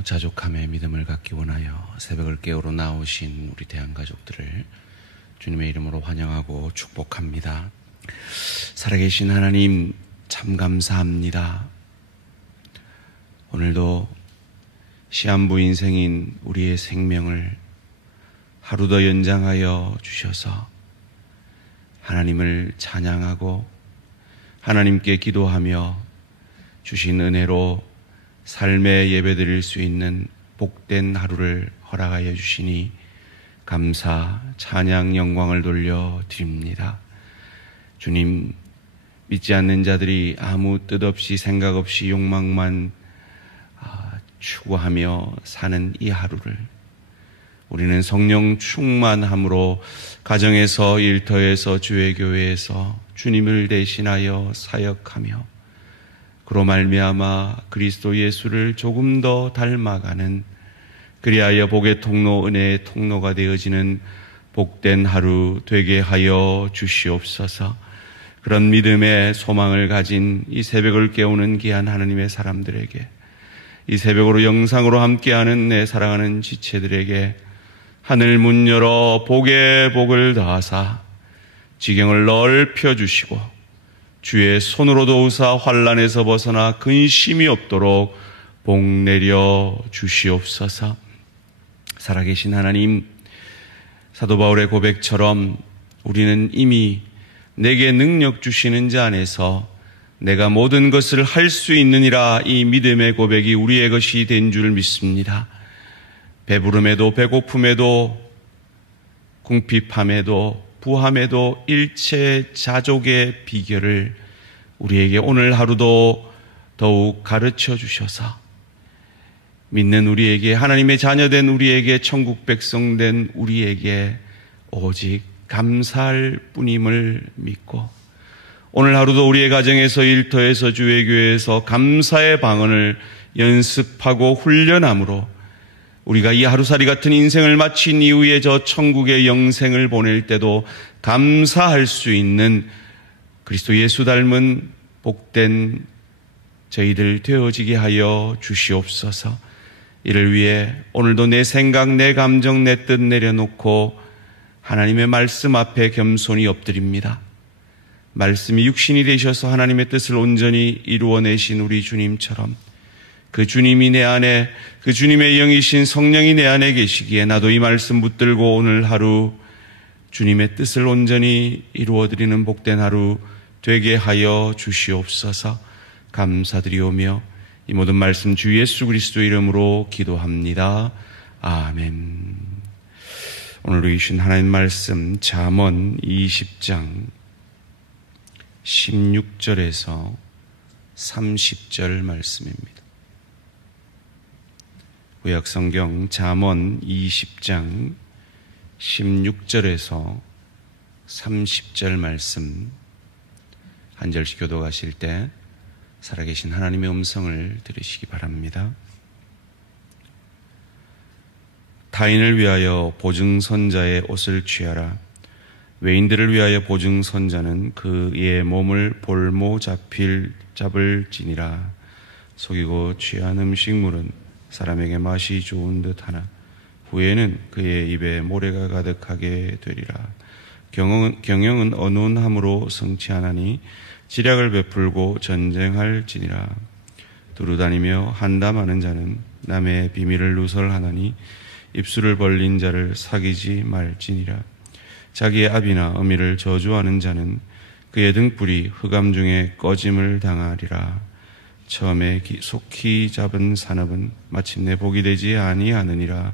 오늘도 자족함의 믿음을 갖기 원하여 새벽을 깨우러 나오신 우리 대한가족들을 주님의 이름으로 환영하고 축복합니다. 살아계신 하나님 참 감사합니다. 오늘도 시한부 인생인 우리의 생명을 하루 더 연장하여 주셔서 하나님을 찬양하고 하나님께 기도하며 주신 은혜로 삶에 예배드릴 수 있는 복된 하루를 허락하여 주시니 감사, 찬양, 영광을 돌려드립니다. 주님, 믿지 않는 자들이 아무 뜻 없이 생각 없이 욕망만 추구하며 사는 이 하루를 우리는 성령 충만함으로 가정에서, 일터에서, 주의 교회에서 주님을 대신하여 사역하며 그로 말미암아 그리스도 예수를 조금 더 닮아가는, 그리하여 복의 통로, 은혜의 통로가 되어지는 복된 하루 되게 하여 주시옵소서. 그런 믿음의 소망을 가진 이 새벽을 깨우는 귀한 하나님의 사람들에게, 이 새벽으로 영상으로 함께하는 내 사랑하는 지체들에게 하늘 문 열어 복의 복을 더하사 지경을 넓혀 주시고 주의 손으로 도우사 환난에서 벗어나 근심이 없도록 복 내려 주시옵소서. 살아계신 하나님, 사도 바울의 고백처럼 우리는 이미 내게 능력 주시는 자 안에서 내가 모든 것을 할 수 있느니라, 이 믿음의 고백이 우리의 것이 된 줄 믿습니다. 배부름에도 배고픔에도 궁핍함에도 부함에도 일체 자족의 비결을 우리에게 오늘 하루도 더욱 가르쳐 주셔서 믿는 우리에게, 하나님의 자녀된 우리에게, 천국 백성된 우리에게 오직 감사할 뿐임을 믿고 오늘 하루도 우리의 가정에서, 일터에서, 주의 교회에서 감사의 방언을 연습하고 훈련함으로 우리가 이 하루살이 같은 인생을 마친 이후에 저 천국의 영생을 보낼 때도 감사할 수 있는 그리스도 예수 닮은 복된 저희들 되어지게 하여 주시옵소서. 이를 위해 오늘도 내 생각, 내 감정, 내 뜻 내려놓고 하나님의 말씀 앞에 겸손히 엎드립니다. 말씀이 육신이 되셔서 하나님의 뜻을 온전히 이루어내신 우리 주님처럼 그 주님이 내 안에, 그 주님의 영이신 성령이 내 안에 계시기에 나도 이 말씀 붙들고 오늘 하루 주님의 뜻을 온전히 이루어드리는 복된 하루 되게 하여 주시옵소서. 감사드리오며 이 모든 말씀 주 예수 그리스도 이름으로 기도합니다. 아멘. 오늘 주신 하나님 말씀 잠언 20장 16절에서 30절 말씀입니다. 구약성경 잠언 20장 16절에서 30절 말씀 한 절씩 교독하실 때 살아계신 하나님의 음성을 들으시기 바랍니다. 타인을 위하여 보증선자의 옷을 취하라. 외인들을 위하여 보증선자는 그의 몸을 볼모 잡을지니라. 속이고 취한 음식물은 사람에게 맛이 좋은 듯하나 후에는 그의 입에 모래가 가득하게 되리라. 경영은 언운함으로 성취하나니 지략을 베풀고 전쟁할지니라. 두루다니며 한담하는 자는 남의 비밀을 누설하나니 입술을 벌린 자를 사귀지 말지니라. 자기의 아비나 어미를 저주하는 자는 그의 등불이 흑암 중에 꺼짐을 당하리라. 처음에 속히 잡은 산업은 마침내 복이 되지 아니하느니라.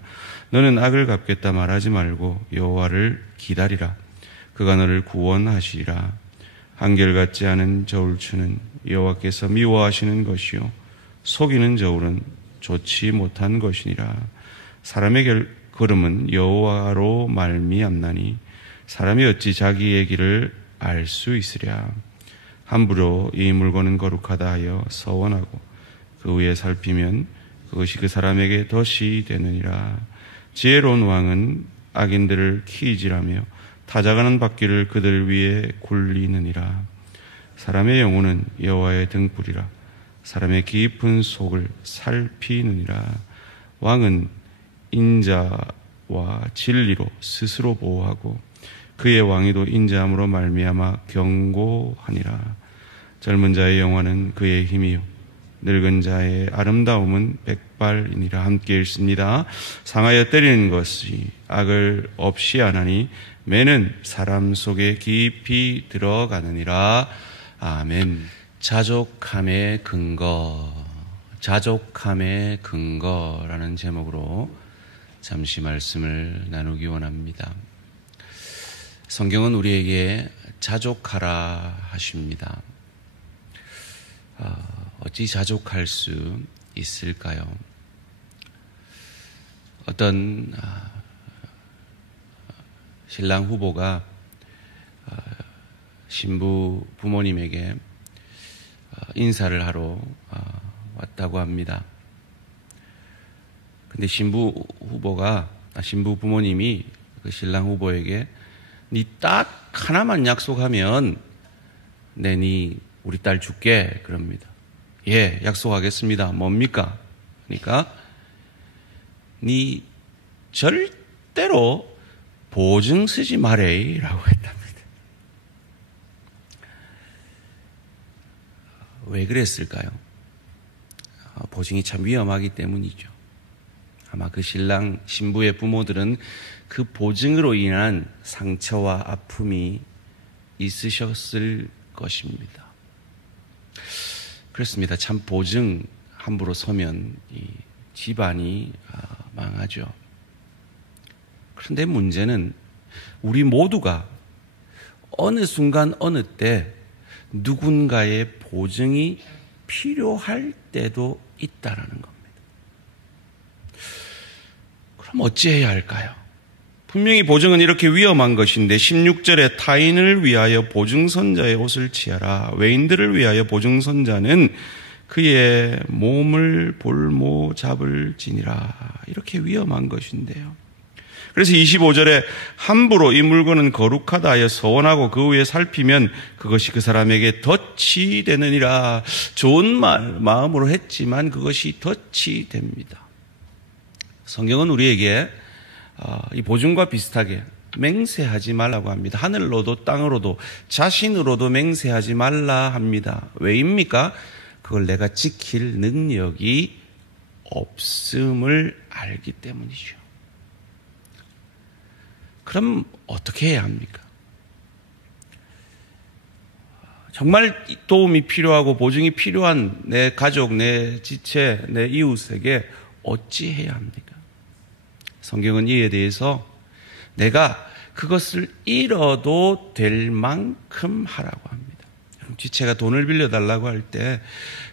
너는 악을 갚겠다 말하지 말고 여호와를 기다리라. 그가 너를 구원하시리라. 한결같지 않은 저울추는 여호와께서 미워하시는 것이요 속이는 저울은 좋지 못한 것이니라. 사람의 걸음은 여호와로 말미암나니 사람이 어찌 자기의 길을 알 수 있으랴. 함부로 이 물건은 거룩하다 하여 서원하고 그 위에 살피면 그것이 그 사람에게 덫이 되느니라. 지혜로운 왕은 악인들을 키이질하며 타작하는 바퀴를 그들 위에 굴리느니라. 사람의 영혼은 여호와의 등불이라. 사람의 깊은 속을 살피느니라. 왕은 인자와 진리로 스스로 보호하고 그의 왕위도 인자함으로 말미암아 경고하니라. 젊은 자의 영화는 그의 힘이요 늙은 자의 아름다움은 백발이니라. 함께 읽습니다. 상하여 때리는 것이 악을 없이 하나니 매는 사람 속에 깊이 들어가느니라. 아멘. 자족함의 근거, 자족함의 근거라는 제목으로 잠시 말씀을 나누기 원합니다. 성경은 우리에게 자족하라 하십니다. 어찌 자족할 수 있을까요? 어떤 신랑 후보가 신부 부모님에게 인사를 하러 왔다고 합니다. 근데 신부 부모님이 그 신랑 후보에게 니 딱 하나만 약속하면 네 우리 딸 줄게 그럽니다. 예, 약속하겠습니다. 뭡니까? 그러니까 니 절대로 보증 쓰지 말에라고 했답니다. 왜 그랬을까요? 보증이 참 위험하기 때문이죠. 아마 그 신부의 부모들은 그 보증으로 인한 상처와 아픔이 있으셨을 것입니다. 그렇습니다. 참 보증 함부로 서면 이 집안이 망하죠. 그런데 문제는 우리 모두가 어느 순간 어느 때 누군가의 보증이 필요할 때도 있다라는 겁니다. 그럼 어찌해야 할까요? 분명히 보증은 이렇게 위험한 것인데 16절에 타인을 위하여 보증선자의 옷을 취하라. 외인들을 위하여 보증선자는 그의 몸을 볼모 잡을지니라. 이렇게 위험한 것인데요. 그래서 25절에 함부로 이 물건은 거룩하다 하여 서원하고 그 후에 살피면 그것이 그 사람에게 덫이 되느니라. 좋은 마음으로 했지만 그것이 덫이 됩니다. 성경은 우리에게 이 보증과 비슷하게 맹세하지 말라고 합니다. 하늘로도 땅으로도 자신으로도 맹세하지 말라 합니다. 왜입니까? 그걸 내가 지킬 능력이 없음을 알기 때문이죠. 그럼 어떻게 해야 합니까? 정말 도움이 필요하고 보증이 필요한 내 가족, 내 지체, 내 이웃에게 어찌 해야 합니까? 성경은 이에 대해서 내가 그것을 잃어도 될 만큼 하라고 합니다. 지체가 돈을 빌려달라고 할 때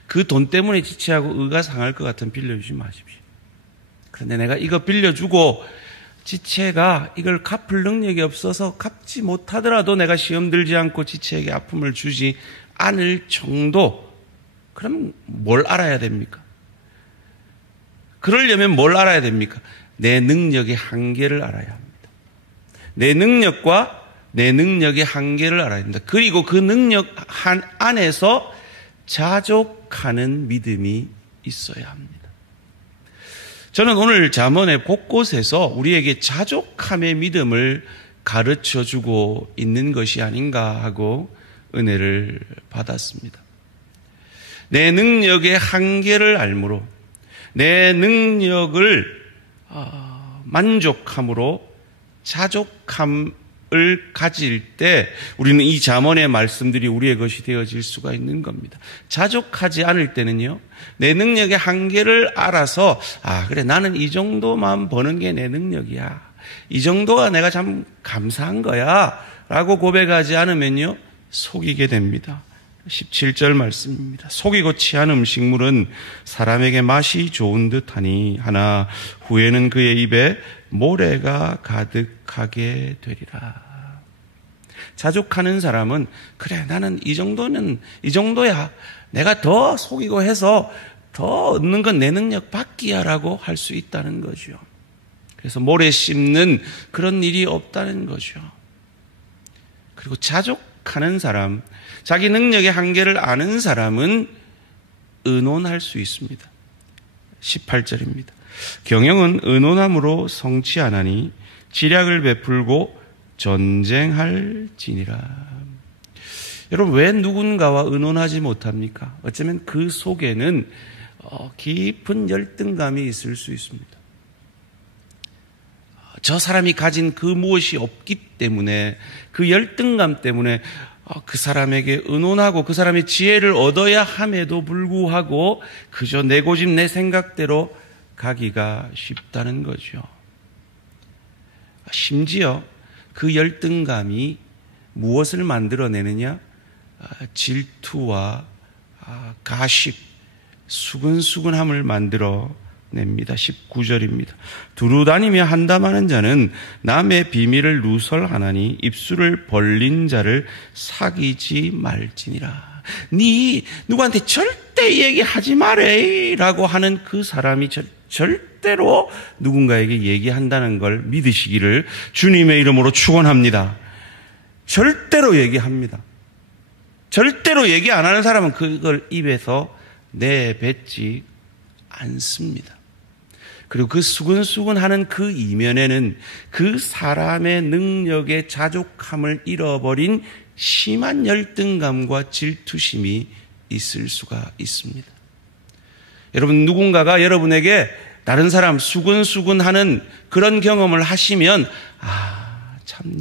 그 돈 때문에 지체하고 의가 상할 것 같으면 빌려주지 마십시오. 그런데 내가 이거 빌려주고 지체가 이걸 갚을 능력이 없어서 갚지 못하더라도 내가 시험 들지 않고 지체에게 아픔을 주지 않을 정도, 그럼 뭘 알아야 됩니까? 그러려면 뭘 알아야 됩니까? 내 능력의 한계를 알아야 합니다. 내 능력과 내 능력의 한계를 알아야 합니다. 그리고 그 능력 안에서 자족하는 믿음이 있어야 합니다. 저는 오늘 잠언의 곳곳에서 우리에게 자족함의 믿음을 가르쳐주고 있는 것이 아닌가 하고 은혜를 받았습니다. 내 능력의 한계를 알므로 내 능력을 만족함으로 자족함을 가질 때 우리는 이 잠언의 말씀들이 우리의 것이 되어질 수가 있는 겁니다. 자족하지 않을 때는요, 내 능력의 한계를 알아서 그래 나는 이 정도만 버는 게 내 능력이야, 이 정도가 내가 참 감사한 거야 라고 고백하지 않으면요 속이게 됩니다. 17절 말씀입니다. 속이고 취한 음식물은 사람에게 맛이 좋은 듯하니 하나 후에는 그의 입에 모래가 가득하게 되리라. 자족하는 사람은 그래 나는 이 정도야, 내가 더 속이고 해서 더 얻는 건 내 능력 밖이야 라고 할 수 있다는 거죠. 그래서 모래 씹는 그런 일이 없다는 거죠. 그리고 자족하는 사람, 자기 능력의 한계를 아는 사람은 의논할 수 있습니다. 18절입니다. 경영은 의논함으로 성취하나니 지략을 베풀고 전쟁할지니라. 여러분, 왜 누군가와 의논하지 못합니까? 어쩌면 그 속에는 깊은 열등감이 있을 수 있습니다. 저 사람이 가진 그 무엇이 없기 때문에, 그 열등감 때문에 그 사람에게 의논하고 그 사람의 지혜를 얻어야 함에도 불구하고 그저 내 고집 내 생각대로 가기가 쉽다는 거죠. 심지어 그 열등감이 무엇을 만들어내느냐? 질투와 가식, 수근수근함을 만들어냅니다. 19절입니다. 두루 다니며 한담하는 자는 남의 비밀을 누설하나니 입술을 벌린 자를 사귀지 말지니라. 니 누구한테 절대 얘기하지 말래 라고 하는 그 사람이 절대로 누군가에게 얘기한다는 걸 믿으시기를 주님의 이름으로 축원합니다. 절대로 얘기합니다. 절대로 얘기 안 하는 사람은 그걸 입에서 내뱉지 않습니다. 그리고 그 수근수근하는 그 이면에는 그 사람의 능력의 자족함을 잃어버린 심한 열등감과 질투심이 있을 수가 있습니다. 여러분, 누군가가 여러분에게 다른 사람 수근수근하는 그런 경험을 하시면 참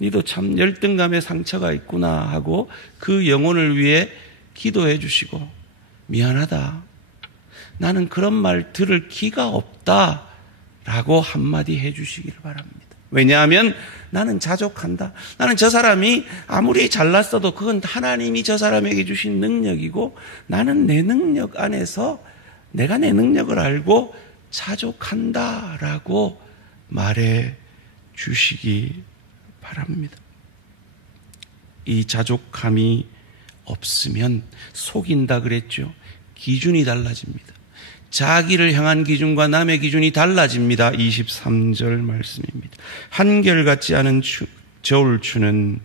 니도 참 열등감에 상처가 있구나 하고 그 영혼을 위해 기도해 주시고, 미안하다, 나는 그런 말 들을 기가 없다 라고 한마디 해 주시기를 바랍니다. 왜냐하면 나는 자족한다. 나는 저 사람이 아무리 잘났어도 그건 하나님이 저 사람에게 주신 능력이고, 나는 내 능력 안에서 내가 내 능력을 알고 자족한다 라고 말해 주시기 바랍니다. 이 자족함이 없으면 속인다 그랬죠. 기준이 달라집니다. 자기를 향한 기준과 남의 기준이 달라집니다. 23절 말씀입니다. 한결같지 않은 저울추는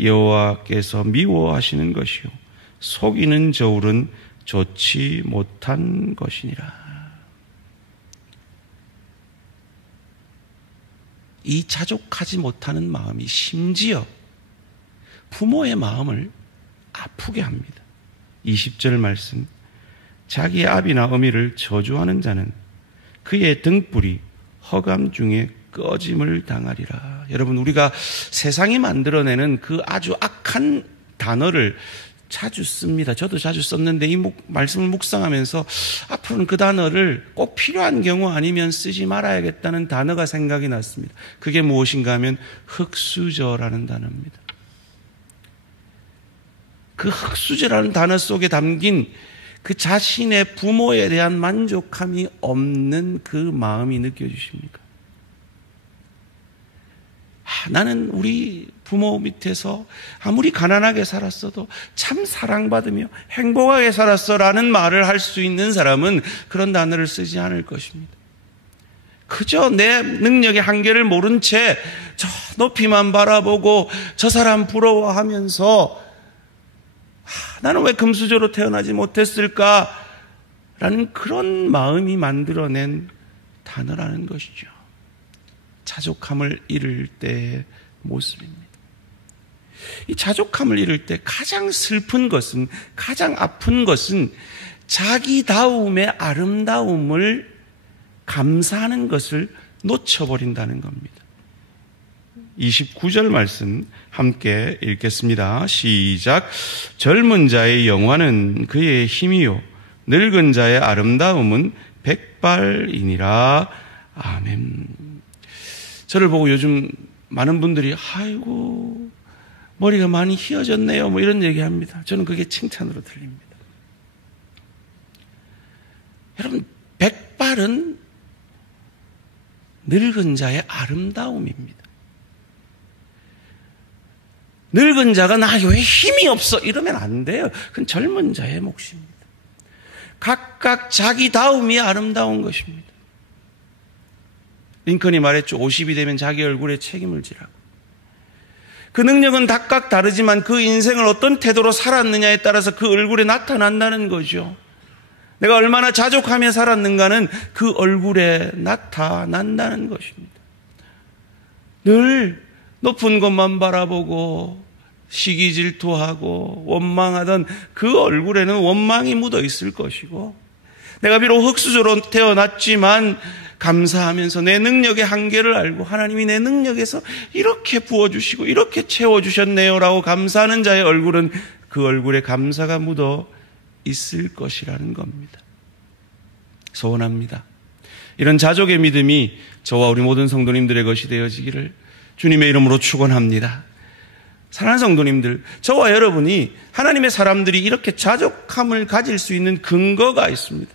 여호와께서 미워하시는 것이요 속이는 저울은 좋지 못한 것이니라. 이 자족하지 못하는 마음이 심지어 부모의 마음을 아프게 합니다. 20절 말씀. 자기의 아비나 어미를 저주하는 자는 그의 등불이 허감 중에 꺼짐을 당하리라. 여러분, 우리가 세상이 만들어내는 그 아주 악한 단어를 자주 씁니다. 저도 자주 썼는데 이 말씀을 묵상하면서 앞으로는 그 단어를 꼭 필요한 경우 아니면 쓰지 말아야겠다는 단어가 생각이 났습니다. 그게 무엇인가 하면 흙수저라는 단어입니다. 그 흙수저라는 단어 속에 담긴 그 자신의 부모에 대한 만족함이 없는 그 마음이 느껴지십니까? 나는 우리 부모 밑에서 아무리 가난하게 살았어도 참 사랑받으며 행복하게 살았어라는 말을 할 수 있는 사람은 그런 단어를 쓰지 않을 것입니다. 그저 내 능력의 한계를 모른 채 저 높이만 바라보고 저 사람 부러워하면서 나는 왜 금수저로 태어나지 못했을까라는 그런 마음이 만들어낸 단어라는 것이죠. 자족함을 잃을 때의 모습입니다. 이 자족함을 잃을 때 가장 슬픈 것은, 가장 아픈 것은 자기다움의 아름다움을 감사하는 것을 놓쳐버린다는 겁니다. 29절 말씀 함께 읽겠습니다. 시작. 젊은 자의 영화는 그의 힘이요 늙은 자의 아름다움은 백발이니라. 아멘. 저를 보고 요즘 많은 분들이 아이고 머리가 많이 휘어졌네요 뭐 이런 얘기합니다. 저는 그게 칭찬으로 들립니다. 여러분, 백발은 늙은 자의 아름다움입니다. 늙은 자가 나 왜 힘이 없어 이러면 안 돼요. 그건 젊은 자의 몫입니다. 각각 자기다움이 아름다운 것입니다. 링컨이 말했죠. 50이 되면 자기 얼굴에 책임을 지라고. 그 능력은 각각 다르지만 그 인생을 어떤 태도로 살았느냐에 따라서 그 얼굴에 나타난다는 거죠. 내가 얼마나 자족하며 살았는가는 그 얼굴에 나타난다는 것입니다. 늘 높은 것만 바라보고 시기 질투하고 원망하던 그 얼굴에는 원망이 묻어 있을 것이고, 내가 비록 흙수저로 태어났지만 감사하면서 내 능력의 한계를 알고 하나님이 내 능력에서 이렇게 부어주시고 이렇게 채워주셨네요 라고 감사하는 자의 얼굴은 그 얼굴에 감사가 묻어 있을 것이라는 겁니다. 소원합니다. 이런 자족의 믿음이 저와 우리 모든 성도님들의 것이 되어지기를 주님의 이름으로 축원합니다. 사랑하는 성도님들, 저와 여러분이 하나님의 사람들이 이렇게 자족함을 가질 수 있는 근거가 있습니다.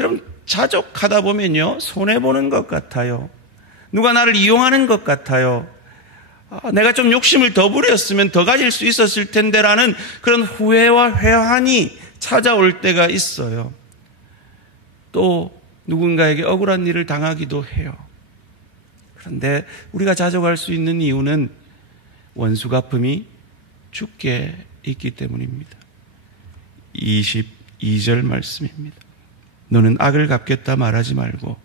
여러분, 자족하다 보면요, 손해보는 것 같아요. 누가 나를 이용하는 것 같아요. 내가 좀 욕심을 더 부렸으면 더 가질 수 있었을 텐데라는 그런 후회와 회한이 찾아올 때가 있어요. 또 누군가에게 억울한 일을 당하기도 해요. 그런데 우리가 자족할 수 있는 이유는 원수 갚음이 주께 있기 때문입니다. 22절 말씀입니다. 너는 악을 갚겠다 말하지 말고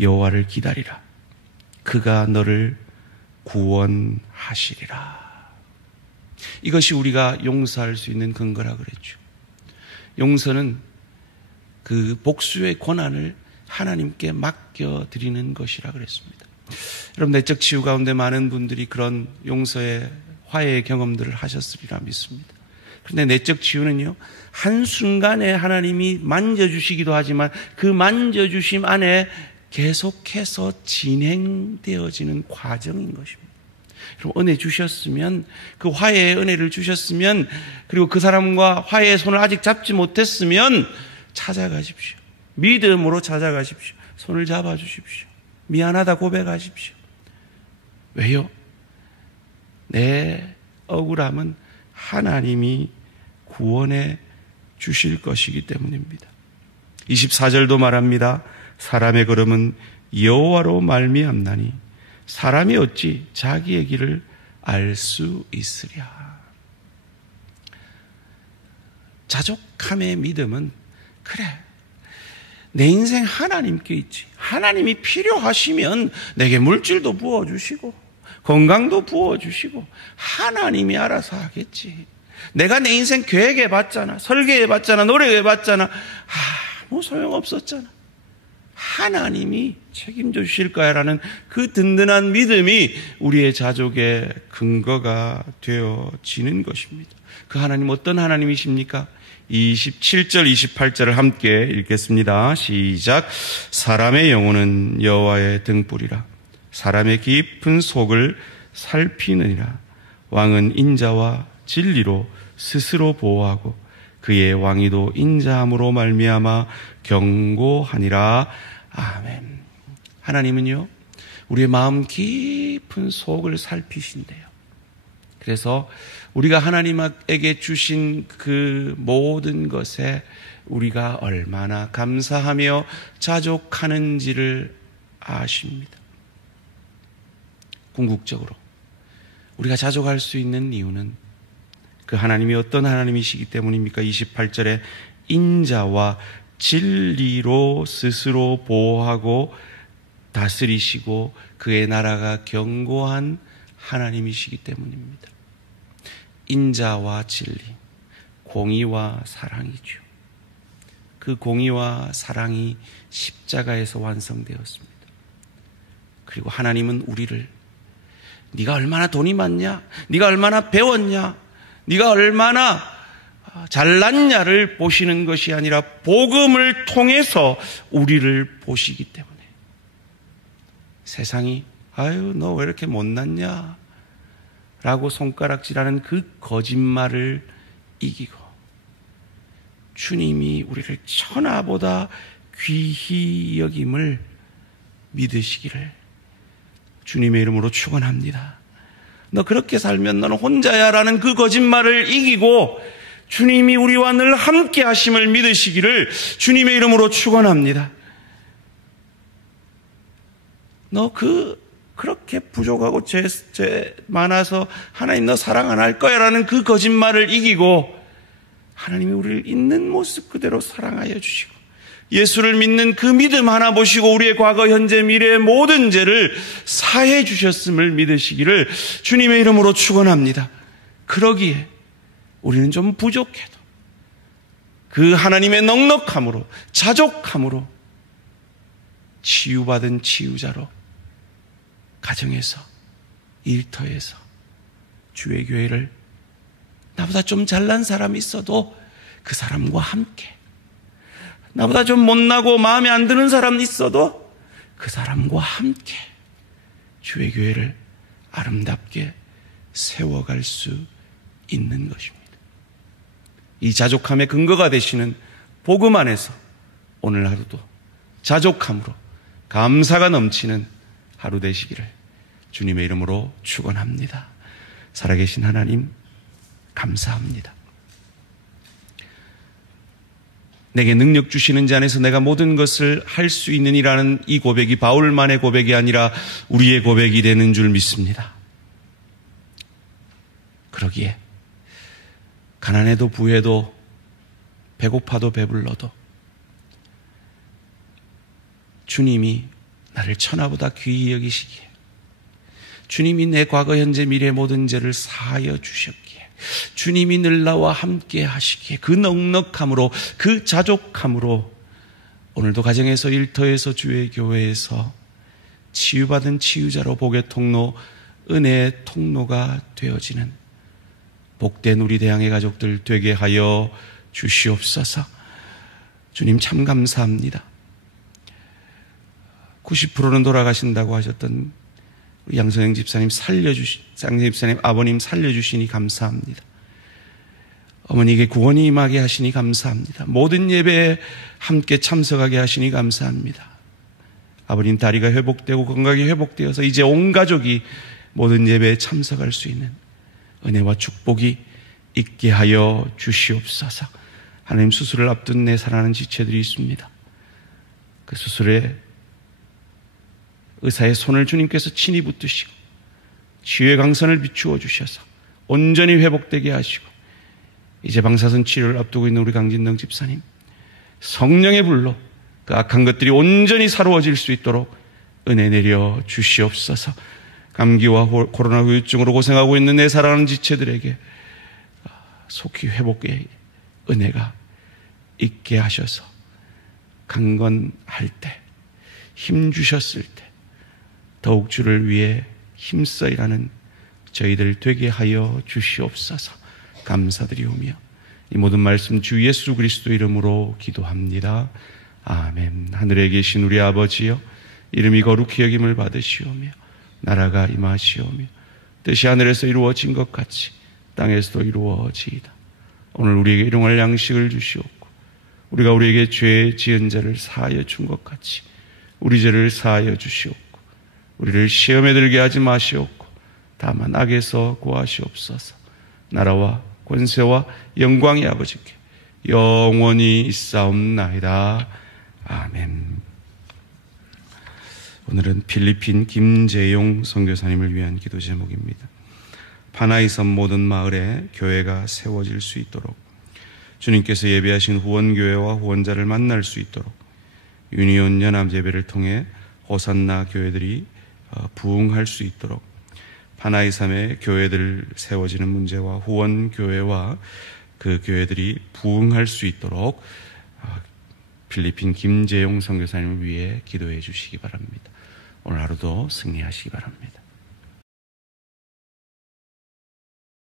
여호와를 기다리라. 그가 너를 구원하시리라. 이것이 우리가 용서할 수 있는 근거라 그랬죠. 용서는 그 복수의 권한을 하나님께 맡겨드리는 것이라 그랬습니다. 여러분, 내적 치유 가운데 많은 분들이 그런 용서의 화해의 경험들을 하셨으리라 믿습니다. 그런데 내적 치유는요, 한순간에 하나님이 만져주시기도 하지만 그 만져주심 안에 계속해서 진행되어지는 과정인 것입니다. 여러분, 은혜 주셨으면, 그 화해의 은혜를 주셨으면, 그리고 그 사람과 화해의 손을 아직 잡지 못했으면 찾아가십시오. 믿음으로 찾아가십시오. 손을 잡아주십시오. 미안하다 고백하십시오. 왜요? 내 억울함은 하나님이 구원해 주실 것이기 때문입니다. 24절도 말합니다. 사람의 걸음은 여호와로 말미암나니 사람이 어찌 자기의 길을 알 수 있으랴. 자족함의 믿음은, 그래, 내 인생 하나님께 있지. 하나님이 필요하시면 내게 물질도 부어주시고 건강도 부어주시고 하나님이 알아서 하겠지. 내가 내 인생 계획해봤잖아, 설계해봤잖아, 노력해봤잖아, 아무 소용없었잖아. 하나님이 책임져 주실 거야 라는 그 든든한 믿음이 우리의 자족의 근거가 되어지는 것입니다. 그 하나님 어떤 하나님이십니까? 27절 28절을 함께 읽겠습니다. 시작. 사람의 영혼은 여호와의 등불이라 사람의 깊은 속을 살피느니라. 왕은 인자와 진리로 스스로 보호하고 그의 왕위도 인자함으로 말미암아 경고하니라. 아멘. 하나님은요, 우리의 마음 깊은 속을 살피신대요. 그래서 우리가 하나님에게 주신 그 모든 것에 우리가 얼마나 감사하며 자족하는지를 아십니다. 궁극적으로 우리가 자족할 수 있는 이유는 그 하나님이 어떤 하나님이시기 때문입니까? 28절에 인자와 진리로 스스로 보호하고 다스리시고 그의 나라가 견고한 하나님이시기 때문입니다. 인자와 진리, 공의와 사랑이죠. 그 공의와 사랑이 십자가에서 완성되었습니다. 그리고 하나님은 우리를 네가 얼마나 돈이 많냐, 네가 얼마나 배웠냐, 네가 얼마나 잘났냐를 보시는 것이 아니라 복음을 통해서 우리를 보시기 때문에 세상이 아유 너 왜 이렇게 못났냐 라고 손가락질하는 그 거짓말을 이기고 주님이 우리를 천하보다 귀히 여김을 믿으시기를 주님의 이름으로 축원합니다. 너 그렇게 살면 너는 혼자야 라는 그 거짓말을 이기고 주님이 우리와 늘 함께 하심을 믿으시기를 주님의 이름으로 축원합니다. 너 그렇게 부족하고 죄 많아서 하나님 너 사랑 안 할 거야 라는 그 거짓말을 이기고 하나님이 우리를 있는 모습 그대로 사랑하여 주시고 예수를 믿는 그 믿음 하나 보시고 우리의 과거, 현재, 미래의 모든 죄를 사해 주셨음을 믿으시기를 주님의 이름으로 축원합니다. 그러기에 우리는 좀 부족해도 그 하나님의 넉넉함으로, 자족함으로 치유받은 치유자로 가정에서, 일터에서, 주의 교회를 나보다 좀 잘난 사람이 있어도 그 사람과 함께, 나보다 좀 못나고 마음에 안 드는 사람이 있어도 그 사람과 함께 주의 교회를 아름답게 세워갈 수 있는 것입니다. 이 자족함의 근거가 되시는 복음 안에서 오늘 하루도 자족함으로 감사가 넘치는 하루 되시기를 주님의 이름으로 축원합니다. 살아계신 하나님 감사합니다. 내게 능력 주시는 자 안에서 내가 모든 것을 할 수 있느니라는 이 고백이 바울만의 고백이 아니라 우리의 고백이 되는 줄 믿습니다. 그러기에 가난해도 부해도 배고파도 배불러도 주님이 나를 천하보다 귀히 여기시기에, 주님이 내 과거 현재 미래 모든 죄를 사하여 주셨기에, 주님이 늘 나와 함께 하시기에 그 넉넉함으로, 그 자족함으로 오늘도 가정에서, 일터에서, 주의 교회에서 치유받은 치유자로 복의 통로, 은혜의 통로가 되어지는 복된 우리 대양의 가족들 되게 하여 주시옵소서. 주님 참 감사합니다. 90%는 돌아가신다고 하셨던 우리 양선영 집사님 양선영 집사님 아버님 살려주시니 감사합니다. 어머니에게 구원이 임하게 하시니 감사합니다. 모든 예배에 함께 참석하게 하시니 감사합니다. 아버님 다리가 회복되고 건강이 회복되어서 이제 온 가족이 모든 예배에 참석할 수 있는 은혜와 축복이 있게 하여 주시옵소서. 하나님, 수술을 앞둔 내 사랑하는 지체들이 있습니다. 그 수술에 의사의 손을 주님께서 친히 붙드시고 치유의 강선을 비추어 주셔서 온전히 회복되게 하시고 이제 방사선 치료를 앞두고 있는 우리 강진동 집사님, 성령의 불로 그 악한 것들이 온전히 사로워질 수 있도록 은혜 내려 주시옵소서. 감기와 코로나 후유증으로 고생하고 있는 내 사랑하는 지체들에게 속히 회복의 은혜가 있게 하셔서 강건할 때, 힘 주셨을 때 더욱 주를 위해 힘써 일하는 저희들 되게 하여 주시옵소서. 감사드리오며 이 모든 말씀 주 예수 그리스도 이름으로 기도합니다. 아멘. 하늘에 계신 우리 아버지여, 이름이 거룩히 여김을 받으시오며 나라가 임하시오며 뜻이 하늘에서 이루어진 것 같이 땅에서도 이루어지이다. 오늘 우리에게 일용할 양식을 주시옵고 우리가 우리에게 죄 지은 자를 사하여 준 것 같이 우리 죄를 사하여 주시옵고 우리를 시험에 들게 하지 마시옵고 다만 악에서 구하시옵소서. 나라와 권세와 영광이 아버지께 영원히 있사옵나이다. 아멘. 오늘은 필리핀 김재용 선교사님을 위한 기도 제목입니다. 파나이섬 모든 마을에 교회가 세워질 수 있도록, 주님께서 예배하신 후원교회와 후원자를 만날 수 있도록, 유니온 연합 예배를 통해 호산나 교회들이 부흥할 수 있도록, 파나이섬의 교회들 세워지는 문제와 후원교회와 그 교회들이 부흥할 수 있도록 필리핀 김재용 선교사님을 위해 기도해 주시기 바랍니다. 오늘 하루도 승리하시기 바랍니다.